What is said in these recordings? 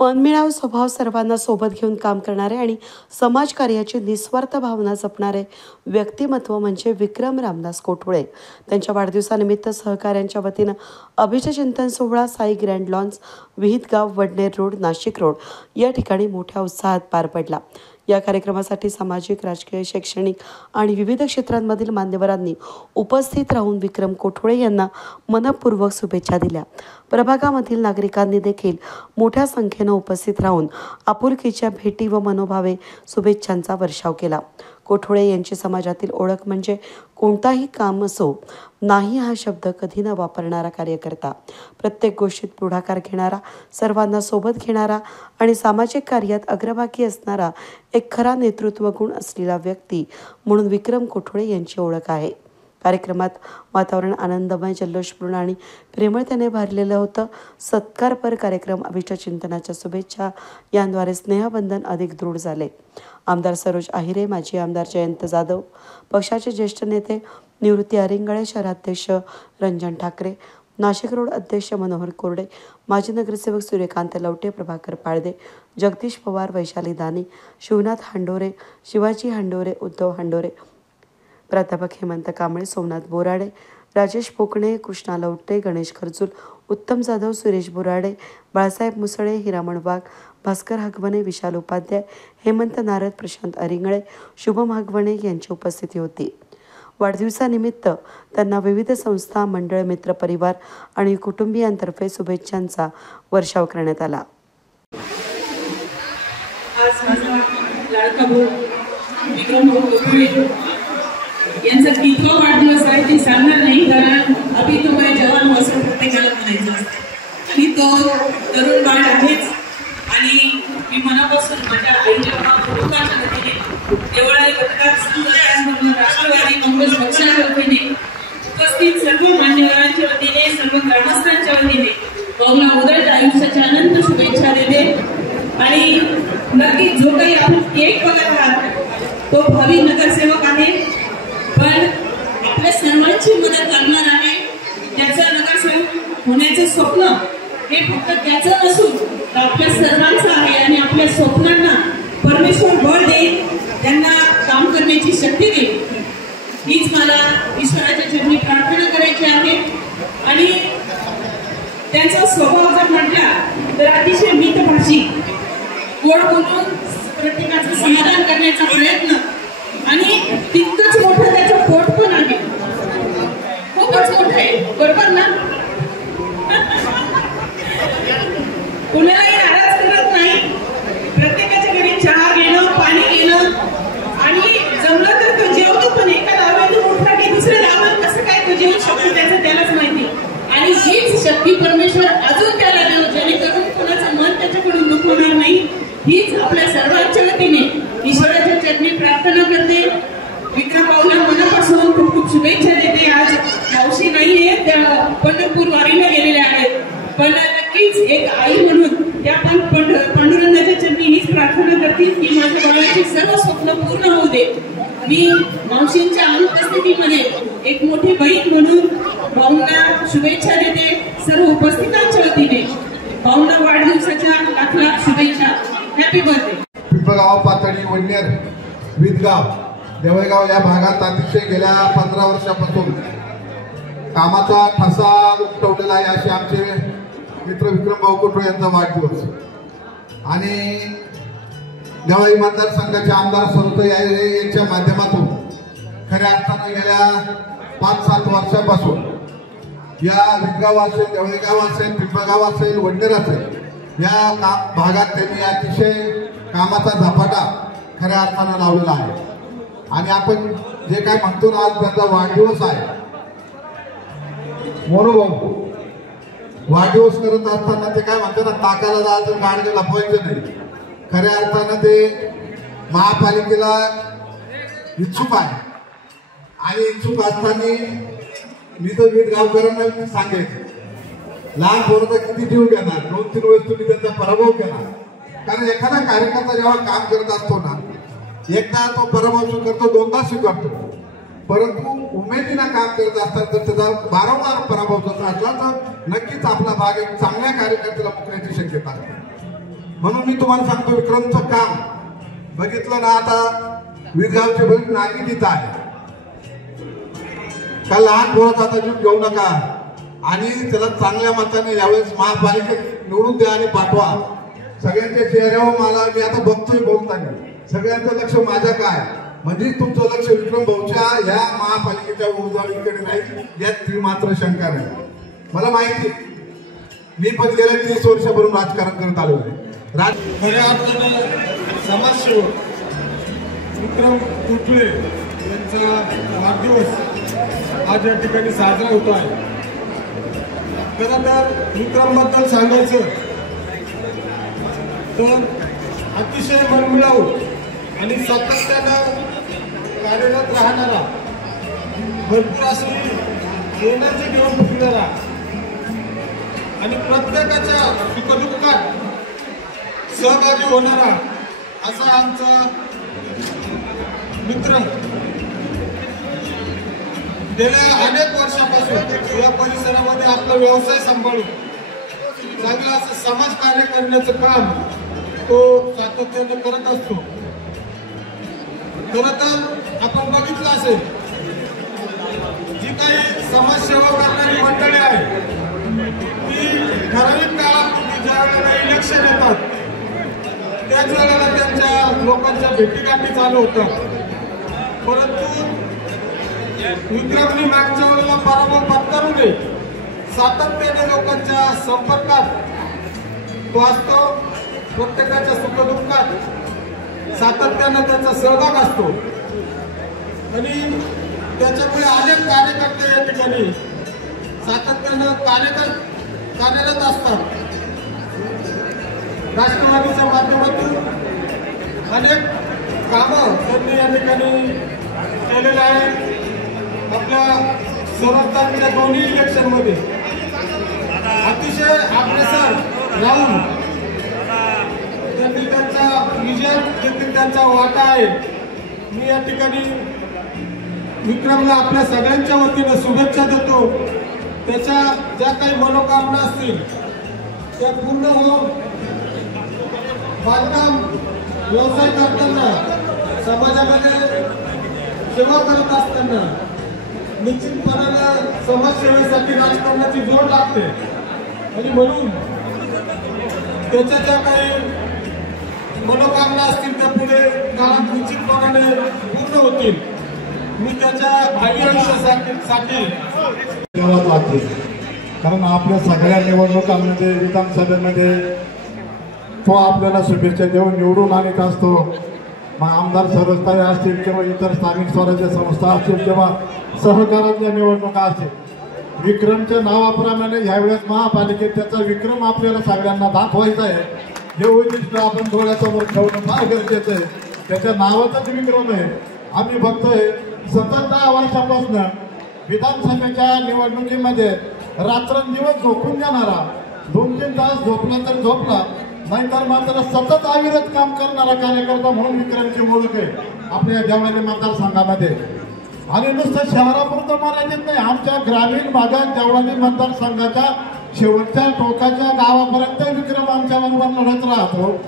मनमिळावू स्वभाव, सर्वांना सोबत घेऊन काम करणारे आणि समाजकार्याची निस्वार्थ भावना जपणारे व्यक्तिमत्व म्हणजे विक्रम रामदास कोठुळे। त्यांच्या वाढदिवसानिमित्त सहकाऱ्यांच्या वतीनं अभिष्ट चिंतन सोहळा Sai grand lawns, Vihitgaon, Wadner road, Nashik road या ठिकाणी मोठ्या उत्साहात पार पडला। या कार्यक्रमासाठी सामाजिक, राजकीय, शैक्षणिक आणि विविध क्षेत्रांमधील मान्यवरांनी उपस्थित राहून विक्रम कोठुळे यांना मनपूर्वक शुभेच्छा दिल्या। प्रभागामधील नागरिकांनी देखील मोठ्या संख्येने उपस्थित राहून आपुलकीच्या भेटी व मनोभावे शुभेच्छांचा वर्षाव केला। कोठुळे यांची समाजातील ओळख म्हणजे कोणताही काम असो, नाही हा शब्द कधी न वापरणारा कार्यकर्ता, प्रत्येक गोष्टीत पुढाकार घेणारा, सर्वांना सोबत घेणारा आणि सामाजिक कार्यात अग्रभागी असणारा एक खरा नेतृत्व गुण असलेला व्यक्ती म्हणून विक्रम कोठुळे यांची ओळख आहे। कार्यक्रमात वातावरण आनंदमय, जल्लोषपूर्ण आणि प्रेमळतेने भरलेलं होतं। सत्कारपर कार्यक्रम, अभिष्ट चिंतनाच्या शुभेच्छा यांद्वारे स्नेहबंधन अधिक दृढ झाले। आमदार सरोज आहिरे, माजी आमदार जयंत जाधव, पक्षाचे ज्येष्ठ नेते निवृत्ती अरिंगळे, शहराध्यक्ष रंजन ठाकरे, नाशिक रोड अध्यक्ष मनोहर कोरडे, माजी नगरसेवक सूर्यकांत लवटे, प्रभाकर पाळदे, जगदीश पवार, वैशाली दानी, शिवनाथ हांडोरे, शिवाजी हांडोरे, उद्धव हांडोरे, प्राध्यापक हेमंत कांबळे, सोमनाथ बोराडे, राजेश पोकणे, कृष्णा लवटे, गणेश खर्जूल, उत्तम जाधव, सुरेश बोराडे, बाळासाहेब मुसळे, हिरामण वाघ, भास्कर हगवणे, विशाल उपाध्याय, हेमंत नारद, प्रशांत अरिंगळे, शुभम हगवणे यांची उपस्थिती होती। वाढदिवसानिमित्त त्यांना विविध संस्था, मंडळ, मित्र परिवार आणि कुटुंबियांतर्फे शुभेच्छांचा वर्षाव करण्यात आला। आज माझा लाडका भाऊ विक्रम कोठुळे यांचा कितवा वाढदिवस आहे ते सांगणार नाही, कारण अभि तो मैं जवान हूं असं प्रत्येकाला म्हणायचं असतं आणि तो तरुण बाळ आहेच। आणि मी मनापासून माझ्या आईच्या कुटुंबाच्या वतीने, देवळाली पत्रकार संघ, राष्ट्रवादी काँग्रेस पक्षाच्या वतीने, उपस्थित सर्व मान्यवरांच्या वतीने, सर्व ग्रामस्थांच्या वतीने भाऊला उदंड आयुष्याच्या अनंत शुभेच्छा देते। आणि नक्की जो काही आपण केक बघत आहात तो भावी नगरसेवक आहे, पण आपल्या सर्वांची मदत करणार आहे। त्याचं नगरसेवक होण्याचं स्वप्न हे फक्त त्याचं नसून तर आपल्या सर्वांचं आहे आणि आपल्या स्वप्नांना परमेश्वर बळ देईल, त्यांना काम करण्याची शक्ती देईल, हीच मला ईश्वराच्या चरणी प्रार्थना करायची आहे। आणि त्यांचा स्वभाव जर म्हटला तर अतिशय मितभाषी, गोड बोलून प्रत्येकाचं समाधान करण्याचा प्रयत्न, आणि तितकंच मोठं त्याचं पोट पण आहे, खूपच मोठं आहे, बरोबर ना? कुणालाही नाराज करत नाही, प्रत्येकाच्या घरी चहा घेणं, पाणी घेणं, आणि जमलं तर तो जेवतो पण एका दाव्यातून उठला की दुसऱ्या दाव्यात कसं काय तो जेवू शकतो त्याचं त्यालाच माहिती। आणि हीच शक्ती परमेश्वर अजून त्याला देऊ, जेणेकरून कोणाचं मन त्याच्याकडून दुखवणार नाही, हीच आपल्या सर्वांच्या वतीने ईश्वराच्या चरणी प्रार्थना करते। विक्रम भाऊला मनापासून खूप खूप शुभेच्छा देते। आज मावशी नाहीये, त्या पंढरपूर वारीला गेलेल्या आहेत, पण नक्कीच एक आई म्हणून त्या पण पांडुरंगाच्या चरणी हीच प्रार्थना करतील की माझ्या बाळाचे सर्व स्वप्न पूर्ण होऊ दे। मी मावशींच्या अनुपस्थितीमध्ये एक मोठी बहीण म्हणून भाऊंना शुभेच्छा देते। सर्व उपस्थितांच्या वतीने भाऊंना वाढदिवसाच्या लाख लाख शुभेच्छा। Happy birthday. पिंपळगाव, पातळी, वडनेर, विहितगाव, देवळगाव या भागात अतिशय गेल्या 15 वर्षापासून कामाचा ठसा उमटवलेला आहे। असे आमचे मित्र विक्रम भाऊ कोठुळे यांचा वाढदिवस, आणि देवळाली मतदारसंघाचे आमदार सरोज आहिरे यांच्या माध्यमातून खऱ्या अर्थाने गेल्या 5-7 वर्षापासून या विहितगाव असेल, देवळगाव असेल, पिंपळगाव असेल, वडनेर असेल या भागात त्यांनी अतिशय कामाचा झपाटा खऱ्या अर्थानं लावलेला आहे। आणि आपण जे काय म्हणतो ना, आज त्यांचा वाढदिवस आहे, मोनोभाऊ वाढदिवस करत असताना ते काय म्हणतात ना, ताकाला जायचं, गाडगे लपवायचं नाही। खऱ्या अर्थानं ते महापालिकेला इच्छुक आहे, आणि इच्छुक असताना मी तर विहितगावकरांना सांगेन, लहान पोरं किती जीव घेणार, 2-3 वेळेस तुम्ही त्यांचा पराभव केला। कारण एखादा कार्यकर्ता जेव्हा काम करत असतो ना, एकदा तो पराभव स्वीकारतो, 2दा स्वीकारतो, परंतु उमेदीनं काम करत असतात तर त्याचा वारंवार पराभव होत असला तर नक्कीच आपला भाग एक चांगल्या कार्यकर्त्याला मुकण्याची शक्यता असते। म्हणून मी तुम्हाला सांगतो, विक्रमचं काम बघितलं ना, आता विदगावची बहीण नागी तिथं आहे का, लहान पोराचा आता जीव घेऊ नका आणि त्याला चांगल्या मताने यावेळेस महापालिकेत निवडून द्या आणि पाठवा. सगळ्यांच्या चेहऱ्यावर मी आता बघतोय बहुतांनी सगळ्यांचं लक्ष माझ्या काय म्हणजे तुमचं लक्ष विक्रम भाऊच्या या महापालिकेच्या उमेदवारीकडे राहील यात मात्र शंका नाही. मला माहिती, मी पण गेल्या 30 वर्षापासून राजकारण करत आलो आहे. खऱ्या अर्थानं समाजसेवक विक्रम कुटले यांचा वाढदिवस आज या ठिकाणी साजरा होतो आहे. खरं तर विक्रमबद्दल सांगायचं तर अतिशय मनमिळावू आणि सातत्यानं कार्यरत राहणारा, भरपूर अशी एनर्जी घेऊन फिरणारा आणि प्रत्येकाच्या सुखदुःखात सहभागी होणारा असा आमचा मित्र गेल्या अनेक वर्षापासून या परिसरामध्ये आपला व्यवसाय सांभाळून चांगलं असं समाज कार्य करण्याचं काम तो सातत्याने करत असतो. खरं तर आपण बघितलं असेल, जी काही समाजसेवा करणारी मंडळी आहे ती ठराविक काळापूर्वी ज्या वेळेला इलेक्शन येतात त्याच वेळेला त्यांच्या लोकांच्या भेटीगाठी चालू होतात. परंतु विक्रमनी मागच्या वेळेला पराभव पत्करू नये सातत्याने लोकांच्या संपर्कात वाचतो, प्रत्येकाच्या सुखदुःखात सातत्यानं त्याचा सहभाग असतो आणि त्याच्यामुळे अनेक कार्यकर्ते या ठिकाणी सातत्यानं कार्यरत असतात. राष्ट्रवादीच्या माध्यमातून अनेक कामं त्यांनी या ठिकाणी केलेलं आहे. आपल्या स्वराज्याच्या दोन्ही इलेक्शनमध्ये अतिशय अग्रेसर राहून त्यांनी त्यांचा विजयात देखील त्यांचा वाटा आहे. मी या ठिकाणी विक्रमला आपल्या सगळ्यांच्या वतीनं शुभेच्छा देतो. त्याच्या ज्या काही मनोकामना असतील त्या पूर्ण होऊन बांधकाम व्यवसाय करताना, समाजामध्ये सेवा करत असताना निश्चितपणानं समाजसेवेसाठी राजकारणाची जोड लागते आणि म्हणून त्याच्या ज्या काही मनोकामना असतील त्या पुढे काळात निश्चितपणाने पूर्ण होतील. मी त्याच्या भावी आयुष्यासाठी कारण आपल्या सगळ्या निवडणुकांमध्ये विधानसभेमध्ये तो आपल्याला शुभेच्छा देऊन निवडून आणत असतो. मग आमदार सरसताई असतील किंवा इतर स्थानिक स्वराज्य संस्था असतील किंवा सहकारातल्या निवडणुका असतील, विक्रमच्या नावाप्रमाणे ह्यावेळेस महापालिकेत त्याचा विक्रम आपल्याला सगळ्यांना दाखवायचा आहे. हे उद्दिष्ट आपण डोळ्यासमोर ठेवणं फार गरजेचं आहे. त्याच्या नावाचाच विक्रम आहे. आम्ही बघतोय सतत 10 वर्षापासून विधानसभेच्या निवडणुकीमध्ये रात्रंदिवस झोपून जाणारा, 2-3 तास झोपला तर झोपला, नाहीतर मात्र सतत अविरत काम करणारा कार्यकर्ता म्हणून विक्रमची ओळख आहे आपल्या देवळाली मतदारसंघामध्ये. आणि नुसतं शहरापुरतं मर्यादित नाही, आमच्या ग्रामीण भागात देवळाली मतदारसंघाच्या शेवटच्या टोकाच्या गावापर्यंत विक्रम आमच्या बरोबर लढत राहतो.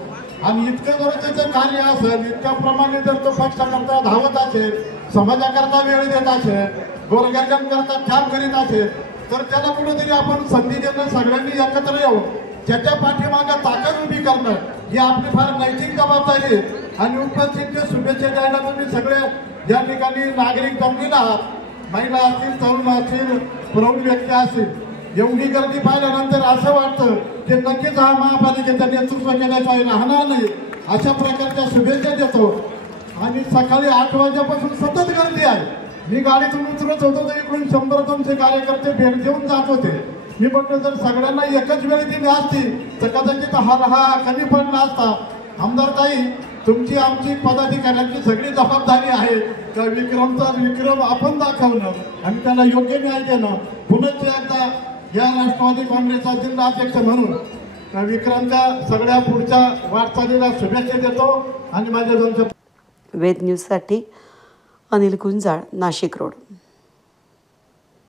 आणि इतकं जर त्याचं कार्य असेल, इतक्याप्रमाणे जर तो पक्षाकरता धावत असेल, समाजाकरता वेळ देत असेल, गोरगरिबांकरता ठाम करीत असेल, तर त्याला कुठेतरी आपण संधी देणं, सगळ्यांनी एकत्र येऊन त्याच्या पाठीमागे ताकद उभी करणं ही आपली फार नैतिक जबाबदारी आहे. आणि उपस्थित शुभेच्छा द्यायला तुम्ही सगळे या ठिकाणी नागरिक जमलेला आहात, महिला असतील, तरुण असतील, प्रौढ व्यक्ती असतील. एवढी गर्दी पाहिल्यानंतर असं वाटतं की नक्कीच हा महापालिकेचं नेतृत्व केल्याशिवाय राहणार नाही. अशा प्रकारच्या शुभेच्छा देतो. आणि सकाळी 8 वाजल्यापासून सतत गर्दी आहे. मी गाडीतून उतरत होतो तर इकडून 100-200 कार्यकर्ते भेट देऊन जात होते. मी म्हटलं जर सगळ्यांना एकच वेळी दिली असती तर कदाचित हा कमी पडला असता. आमदार ताई, तुमची आमची पदाधिकाऱ्यांची सगळी जबाबदारी आहे का विक्रमचा विक्रम आपण दाखवणं आणि त्याला योग्य न्याय देणं. पुनश्च एकदा या राष्ट्रवादी काँग्रेसचा जिल्हा अध्यक्ष म्हणून विक्रमच्या सगळ्या पुढच्या वाटचालीला शुभेच्छा देतो. आणि माझ्या 2 वेद न्यूजसाठी अनिल गुंजाळ, नाशिक रोड.